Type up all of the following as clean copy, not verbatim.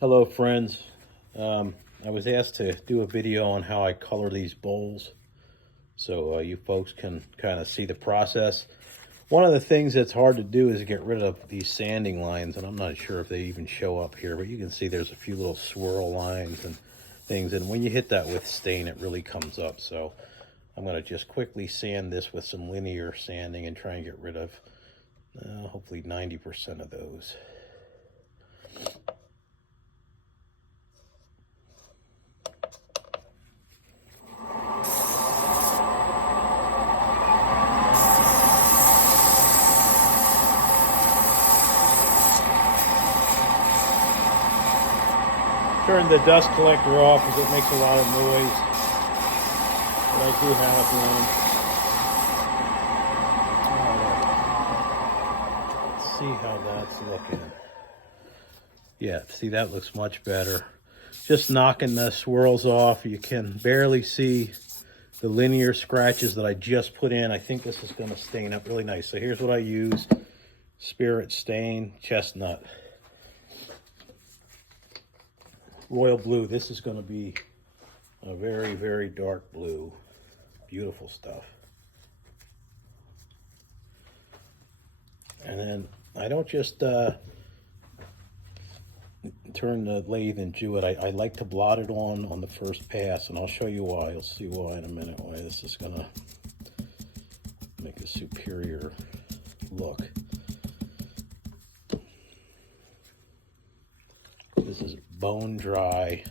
Hello friends. I was asked to do a video on how I color these bowls so you folks can kind of see the process. One of the things that's hard to do is get rid of these sanding lines, and I'm not sure if they even show up here, but you can see there's a few little swirl lines and things, and when you hit that with stain it really comes up. So I'm going to just quickly sand this with some linear sanding and try and get rid of hopefully 90% of those. Turn the dust collector off because it makes a lot of noise, but I do have one. Let's see how that's looking. Yeah, see, that looks much better. Just knocking the swirls off. You can barely see the linear scratches that I just put in. I think this is going to stain up really nice. So here's what I use. Spirit Stain Chestnut. Royal blue. This is going to be a very, very dark blue. Beautiful stuff. And then I don't just turn the lathe and do it. I like to blot it on the first pass, and I'll show you why. You'll see why in a minute, why this is going to make a superior look. This is bone dry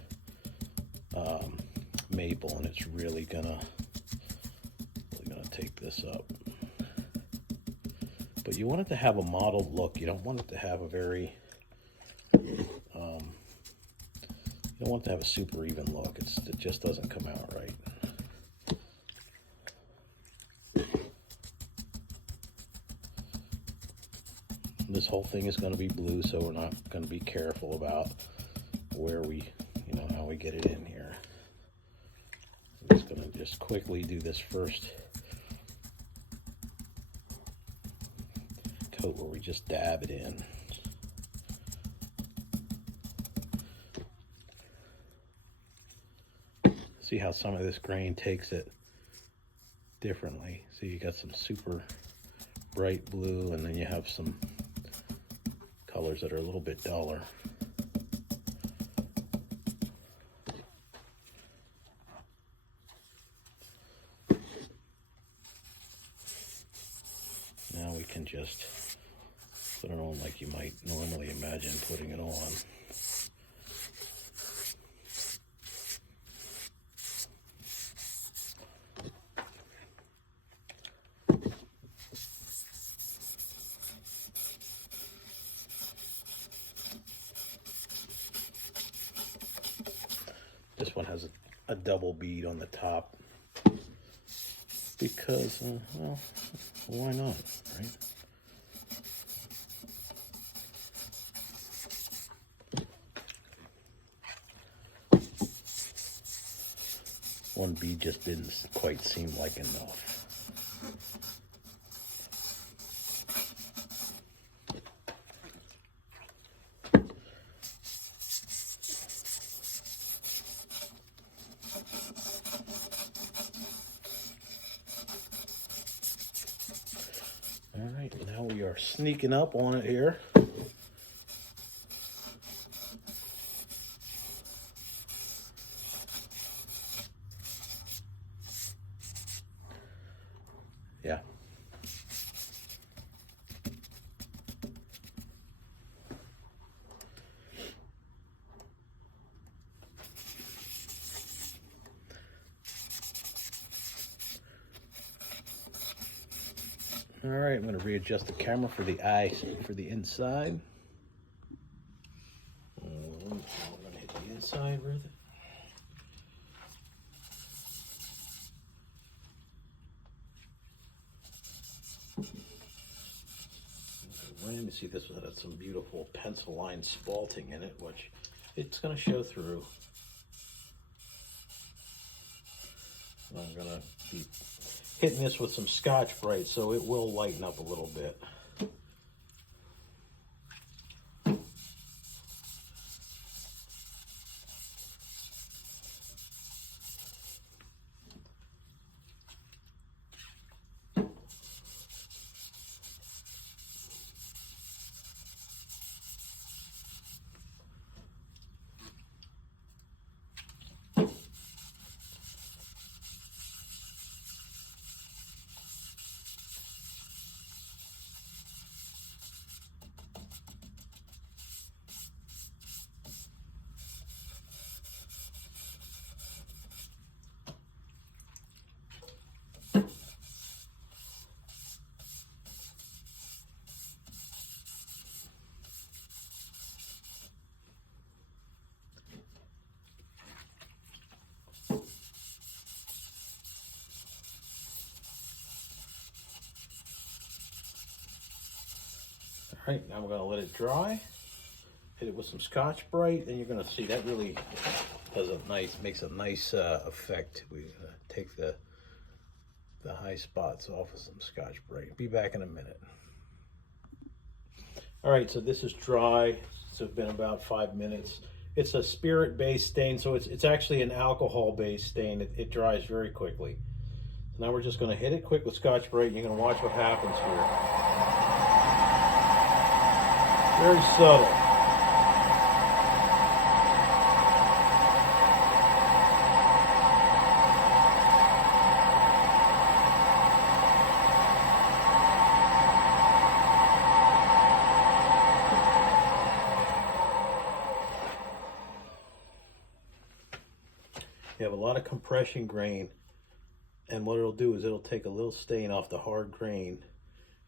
maple, and it's really gonna take this up. But you want it to have a mottled look. You don't want it to have a very you don't want it to have a super even look. It just doesn't come out right. This whole thing is going to be blue, so we're not going to be careful about where we, how we get it in here. I'm just going to just quickly do this first coat where we just dab it in. See how some of this grain takes it differently. See, you got some super bright blue, and then you have some colors that are a little bit duller. Now we can just put it on like you might normally imagine putting it on. This one has a double bead on the top because, well, why not, right? One bead just didn't quite seem like enough. All right, now we are sneaking up on it here. Yeah. All right, I'm going to readjust the camera for the eye, for the inside. I'm going to hit the inside with it. You see this one has some beautiful pencil line spalting in it, which it's going to show through. I'm going to be hitting this with some Scotch-Brite, so it will lighten up a little bit. right, now we're going to let it dry. Hit it with some Scotch-Brite, and you're going to see that really does a nice, makes a nice effect. We take the high spots off of some Scotch-Brite. Be back in a minute. All right, so this is dry. It's been about 5 minutes. It's a spirit-based stain, so it's actually an alcohol-based stain. It dries very quickly. So now we're just going to hit it quick with Scotch-Brite, and you're going to watch what happens here. Very subtle. You have a lot of compression grain, and what it'll do is it'll take a little stain off the hard grain,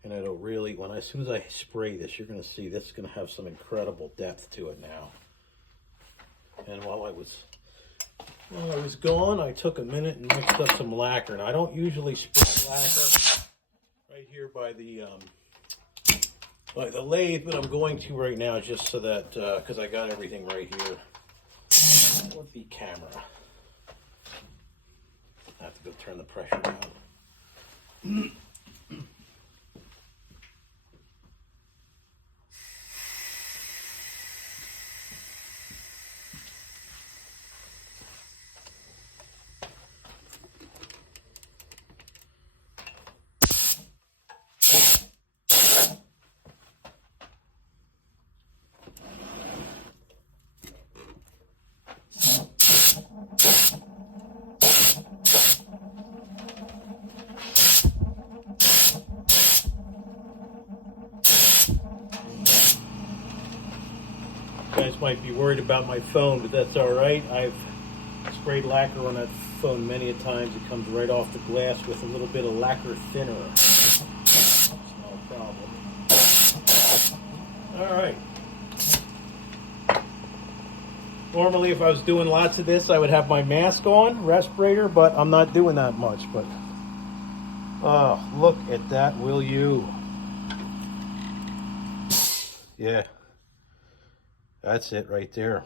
and it'll really, as soon as I spray this, you're going to see this is going to have some incredible depth to it now. And while I was gone, I took a minute and mixed up some lacquer. Now I don't usually spray lacquer right here by the lathe, but I'm going to right now just so that because I got everything right here with the camera. I have to go turn the pressure down. You guys might be worried about my phone, but that's all right. I've sprayed lacquer on that phone many a times. It comes right off the glass with a little bit of lacquer thinner. It's not a problem. All right. Normally, if I was doing lots of this, I would have my mask on, respirator, but I'm not doing that much. But oh, look at that, will you? Yeah. That's it right there.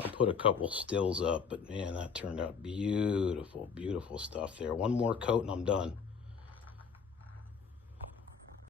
I'll put a couple stills up, but man, that turned out beautiful, beautiful stuff there. One more coat and I'm done.